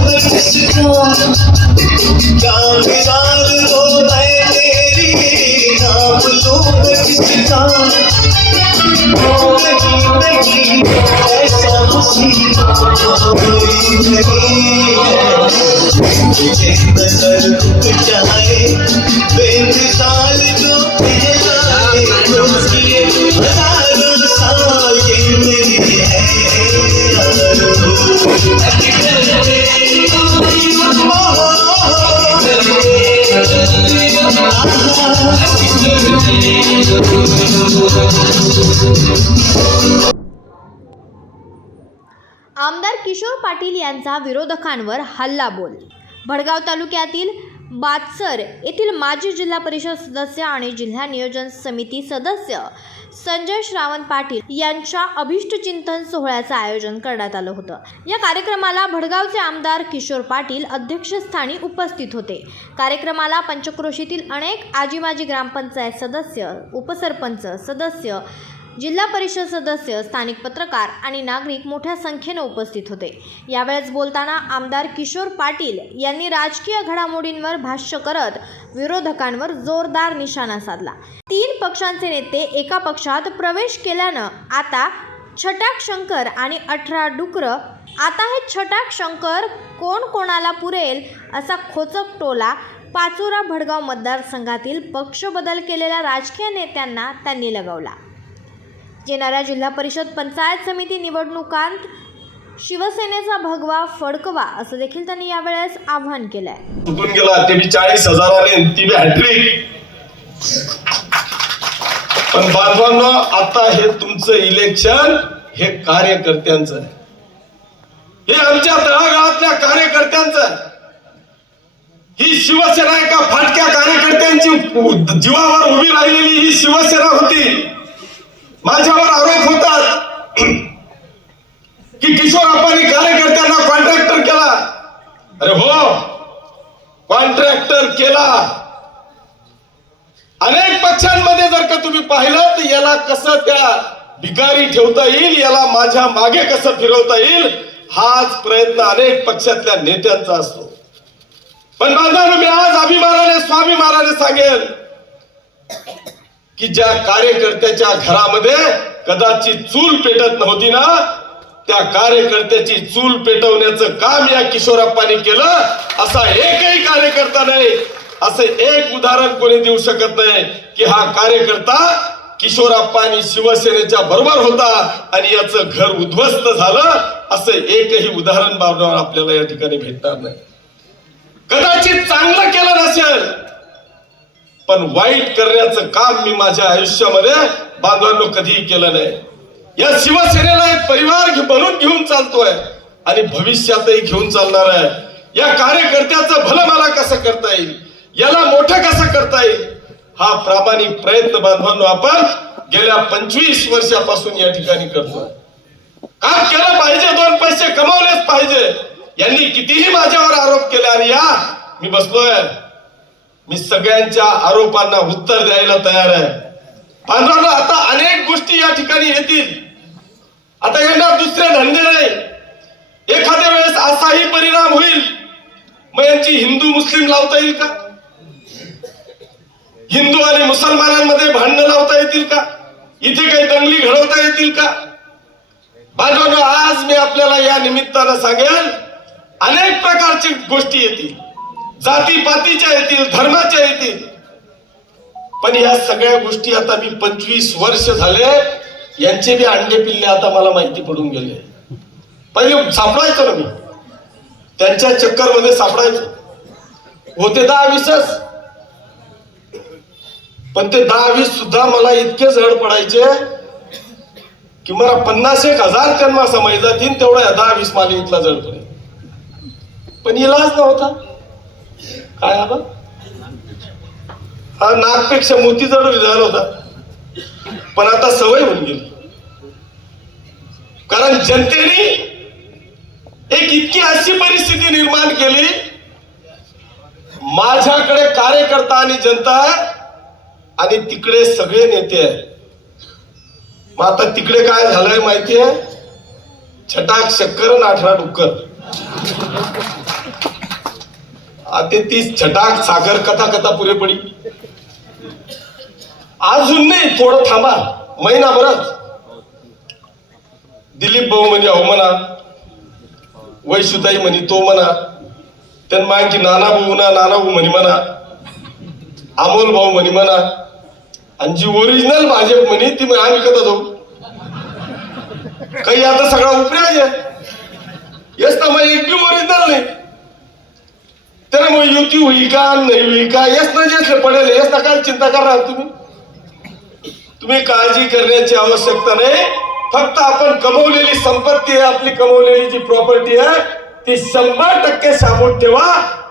मैं किसका क्या ऐसा है बेमिसाल जो आमदार किशोर पाटील यांचा विरोधकांवर हल्ला बोल. भडगाव तालुक्यातील बातसर येथील माजी जिल्हा परिषद सदस्य आणि जिल्हा नियोजन समिती सदस्य संजय श्रावण पाटील यांच्या अभिष्टचिंतन सोहळ्याचं आयोजन करण्यात आलं होतं. या कार्यक्रमाला भडगावचे आमदार किशोर पाटील अध्यक्षस्थानी उपस्थित होते. कार्यक्रमाला पंचक्रोशीतील अनेक आजी माजी ग्रामपंचायत सदस्य उपसरपंच सदस्य जिल्हा परिषद सदस्य स्थानिक पत्रकार आणि नागरिक मोठ्या संख्येनं उपस्थित होते. यावेळेस बोलताना आमदार किशोर पाटील यांनी राजकीय घडामोडींवर भाष्य करत विरोधकांवर जोरदार निशाणा साधला. तीन पक्षांचे नेते एका पक्षात प्रवेश केल्यानं आता छटाक शंकर आणि अठरा डुकर आता हे छटाक शंकर कोण कोणाला पुरेल असा खोचक टोला पाचोरा भडगाव मतदारसंघातील पक्ष बदल केलेल्या राजकीय नेत्यांना त्यांनी लगावला. येणाऱ्या जिल्हा परिषद पंचायत समिती निवडणुकांत शिवसेनेचा भगवा फडकवा असं देखील त्यांनी यावेळेस आवाहन केलंय. कुठून गेला ते बी चाळीस हजाराने ती बी हॅट्रिक. पण बांधवांना आता हे तुमचं इलेक्शन हे कार्यकर्त्यांचं आहे हे आमच्या तळागाळातल्या कार्यकर्त्यांचं. आहे ही शिवसेना एका फाटक्या कार्यकर्त्यांची उ- जीवावर उभी राहिलेली ही शिवसेना होती. माझ्यावर आरोप होतात की किशोर अप्पांनी कार्यकर्त्यांना कॉन्ट्रॅक्टर केला. अरे हो कॉन्ट्रॅक्टर केला. अनेक पक्षांमध्ये जर का तुम्ही पाहिलं तर याला कसं त्या भिकारी ठेवता येईल याला माझ्या मागे कसं फिरवता येईल हाच प्रयत्न अनेक पक्षातल्या नेत्यांचा असतो. पण बांधवांनो मी आज अभिमानाने स्वाभिमानाने सांगेल की ज्या कार्यकर्त्याच्या घरामध्ये कदाचित चूल पेटत नव्हती ना त्या कार्यकर्त्याची चूल पेटवण्याचं काम या किशोरप्पांनी केलं. असा एकही कार्यकर्ता नाही. असं एक उदाहरण कोणी देऊ शकत नाही की हा कार्यकर्ता किशोरप्पानी शिवसेनेच्या बरोबर होता आणि याचं घर उद्ध्वस्त झालं. असं एकही उदाहरण बाबा आपल्याला या ठिकाणी भेटणार नाही. कदाचित चांगलं केलं नसेल पण वाईट करण्याचं काम मी माझ्या आयुष्यामध्ये बांधवांनो कधीही केलं नाही. या शिवसेनेला एक परिवार बनून घेऊन चालतोय आणि भविष्यातही घेऊन चालणार आहे. या कार्यकर्त्याचं भलं मला कसं करता येईल? याला मोठं कसं करता येईल? हा प्रामाणिक प्रयत्न बांधवांनो आपण गेल्या पंचवीस वर्षापासून या ठिकाणी करतोय. काम केलं पाहिजे दोन पैसे कमावलेच पाहिजे. यांनी कितीही माझ्यावर आरोप केले आणि या मी बसलोय. मी सगळ्यांच्या आरोपांना उत्तर द्यायला तयार आहे. पांढरा आता अनेक गोष्टी या ठिकाणी येतील. आता येणार दुसरे धंदे नाही. एखाद्या वेळेस असाही परिणाम होईल. मग यांची हिंदू मुस्लिम लावता येईल का? हिंदू आणि मुसलमानांमध्ये भांडणं लावता येतील का? इथे काही दंगली घडवता येतील का? बाजूने आज मी आपल्याला या निमित्तानं सांगेन अनेक प्रकारची गोष्टी येतील. जातीपातीच्या येतील धर्माच्या येतील. पण या सगळ्या गोष्टी आता मी पंचवीस वर्ष झाले यांचे बी अंडे पिल्ले आता मला माहिती पडून गेले. पहिले सापडायचो ना मी. त्यांच्या चक्करमध्ये सापडायचो. होते दहा वीसच पण ते दहा वीस सुद्धा मला इतके जड पडायचे की मला पन्नास एक हजार जन्म समाई जातील तेवढ्या दहा वीस माली इथला जड पडेल. पण इलाज नव्हता. काय आबा हा नागपेक्षा मोती जड झाला होता. पण आता सवय होऊन गेली. कारण जनतेने एक इतकी अशी परिस्थिती निर्माण केली माझ्याकडे कार्यकर्ता आणि जनता आहे आणि तिकडे सगळे नेते आहेत. मग आता तिकडे काय झालंय माहितीये? छटाक शक्कर आणि आठरा डुक्कर. ते ती छटाक साखर कथा कथा पुरे पडी अजून नाही थोडं थांबा. महिनाभरात दिलीप भाऊ म्हणे अहो म्हणा. वैशुताई म्हणे तो म्हणा. त्यांना आणखी नाना भाऊ ना नाना भाऊ म्हणे म्हणा. अमोल भाऊ म्हणे म्हणा. आणि जी ओरिजिनल भाजप म्हणे ती म्हणे आम्ही कथा जाऊ. काही आता सगळा उपयोग आहे. येस ना मग एक ओरिजिनल नाही तर मग युती होईल का नाही होईल का येस ना जे पडेल येस ना काय चिंता करणार तुम्ही? तुम्ही काळजी करण्याची आवश्यकता नाही. फक्त आपण कमवलेली संपत्ती आहे आपली कमवलेली जी प्रॉपर्टी आहे ती शंभर टक्के शाबूत ठेवा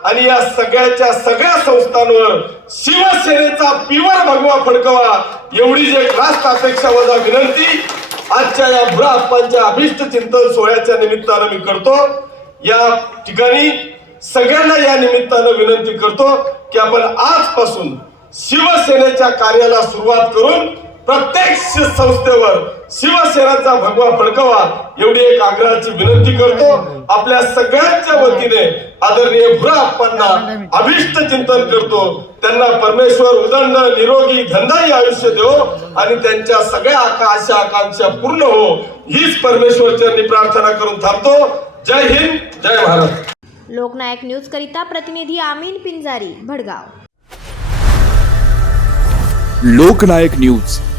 आणि या सगळ्याच्या सगळ्या संस्थांवर शिवसेनेचा पिवर भगवा फडकवा. एवढी जे खास अपेक्षा वजा विनंती आजच्या या ब्राह्मणांच्या अभिष्ट चिंतन सोहळ्याच्या निमित्तानं मी करतो. या ठिकाणी सगळ्यांना या निमित्तानं विनंती करतो की आपण आजपासून शिवसेनेच्या कार्याला सुरुवात करून प्रत्येक संस्थेवर शिवसेनेचा भगवा फडकवा एवढी एक आग्रहाची विनंती करतो. आपल्या सगळ्यांच्या वतीने आदरणीय भुराप्पांना अभिष्ट चिंतन करतो. त्यांना परमेश्वर उदंड निरोगी धंदाही आयुष्य देव आणि त्यांच्या सगळ्या आकाशा आकांक्षा पूर्ण हो. हीच परमेश्वर प्रार्थना करून थांबतो. जय हिंद जय भारत. लोकनायक न्यूज करिता प्रतिनिधी आमीन पिंजारी भडगाव. लोकनायक न्यूज.